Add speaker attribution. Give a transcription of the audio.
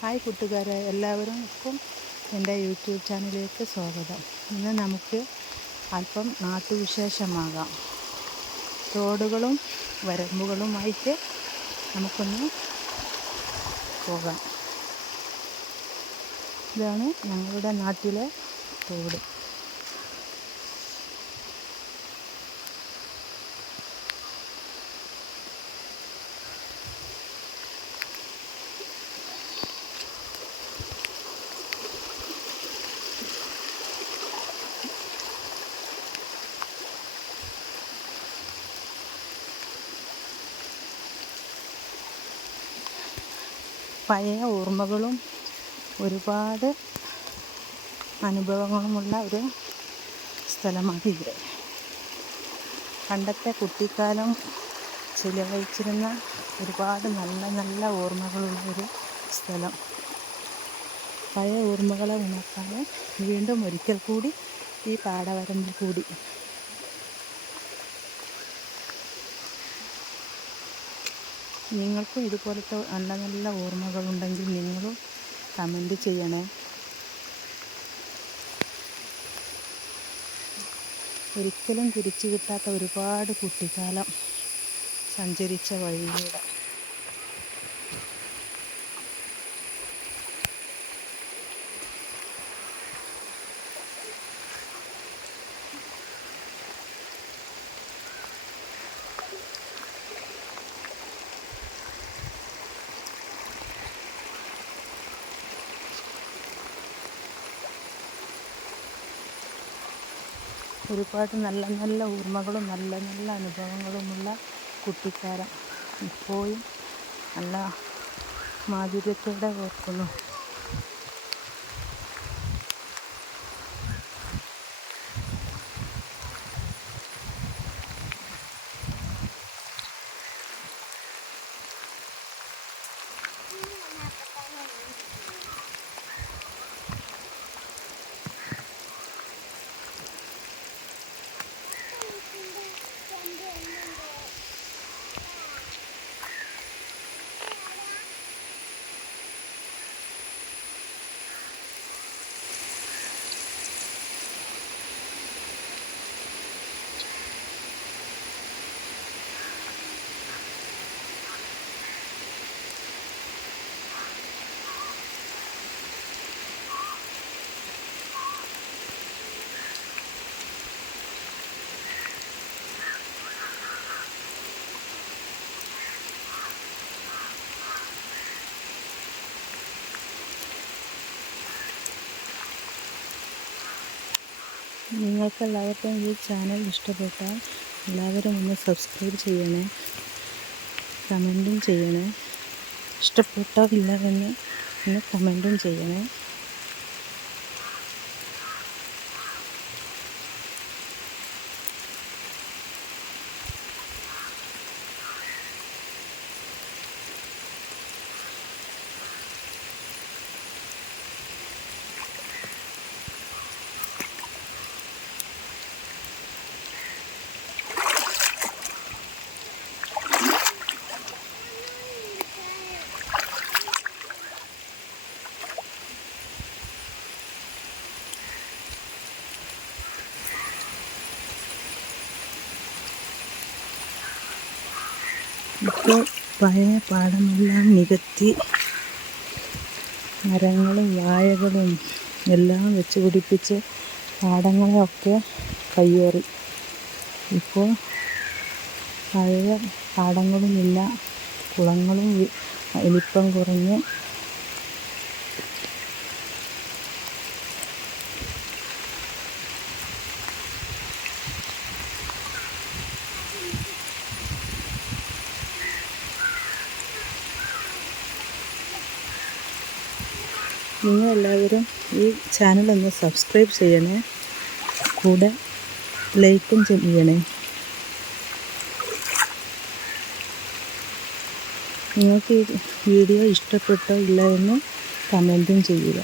Speaker 1: Hi കൂട്ടുകാരെ എല്ലാവർക്കും എന്റെ യൂട്യൂബ് ചാനലിലേക്ക് സ്വാഗതം. ഇന്ന് നമുക്ക് അല്പം നാട്ടുവിശേഷമാകാം. തോടുകളും വരമ്പുകളുമായിട്ട് നമുക്കൊന്ന് പോകാം. ഇതാണ് ഞങ്ങളുടെ നാട്ടിലെ തോട് പഴയ ഓർമ്മകളും ഒരുപാട് അനുഭവങ്ങളുമുള്ള ഒരു സ്ഥലമാണ് ഇത് പണ്ടത്തെ കുട്ടിക്കാലം ചിലവഴിച്ചിരുന്ന ഒരുപാട് നല്ല നല്ല ഓർമ്മകളുള്ള ഒരു സ്ഥലം. പഴയ ഓർമ്മകളെ ഉണർത്താൻ വീണ്ടും ഒരിക്കൽ കൂടി ഈ പാടവരമ്പിൽ കൂടി നിങ്ങൾക്കും ഇതുപോലത്തെ നല്ല നല്ല ഓർമ്മകളുണ്ടെങ്കിൽ നിങ്ങളും കമന്റ് ചെയ്യണേ. ഒരിക്കലും തിരിച്ചു കിട്ടാത്ത ഒരുപാട് കുട്ടിക്കാലം സഞ്ചരിച്ച വഴിയിലൂടെ. ഒരുപാട് നല്ല നല്ല ഓർമ്മകളും നല്ല നല്ല അനുഭവങ്ങളുമുള്ള കുട്ടിക്കാലം ഇപ്പോഴും നല്ല മാധുര്യത്തോടെ ഓർക്കുന്നു. നിങ്ങൾക്ക് എല്ലാവർക്കും ഈ ചാനൽ ഇഷ്ടപ്പെട്ടാൽ എല്ലാവരും ഒന്ന് സബ്സ്ക്രൈബ് ചെയ്യണേ കമന്റും ചെയ്യണേ. ഇഷ്ടപ്പെട്ടാൽ ഇല്ലെന്ന് ഒന്ന് കമന്റും ചെയ്യണേ. ഇപ്പോൾ പഴയ പാടമെല്ലാം നികത്തി മരങ്ങളും വാഴകളും എല്ലാം വെച്ച് പിടിപ്പിച്ച് പാടങ്ങളെയൊക്കെ കയ്യേറി. ഇപ്പോൾ പഴയ പാടങ്ങളുമില്ല കുളങ്ങളും വലിപ്പം കുറഞ്ഞ് നിങ്ങളെല്ലാവരും ഈ ചാനലൊന്ന് സബ്സ്ക്രൈബ് ചെയ്യണേ. കൂടെ ലൈക്കും ചെയ്യണേ. നിങ്ങൾക്ക് ഈ വീഡിയോ ഇഷ്ടപ്പെട്ടോ ഇല്ല എന്ന് കമന്റും ചെയ്യുക.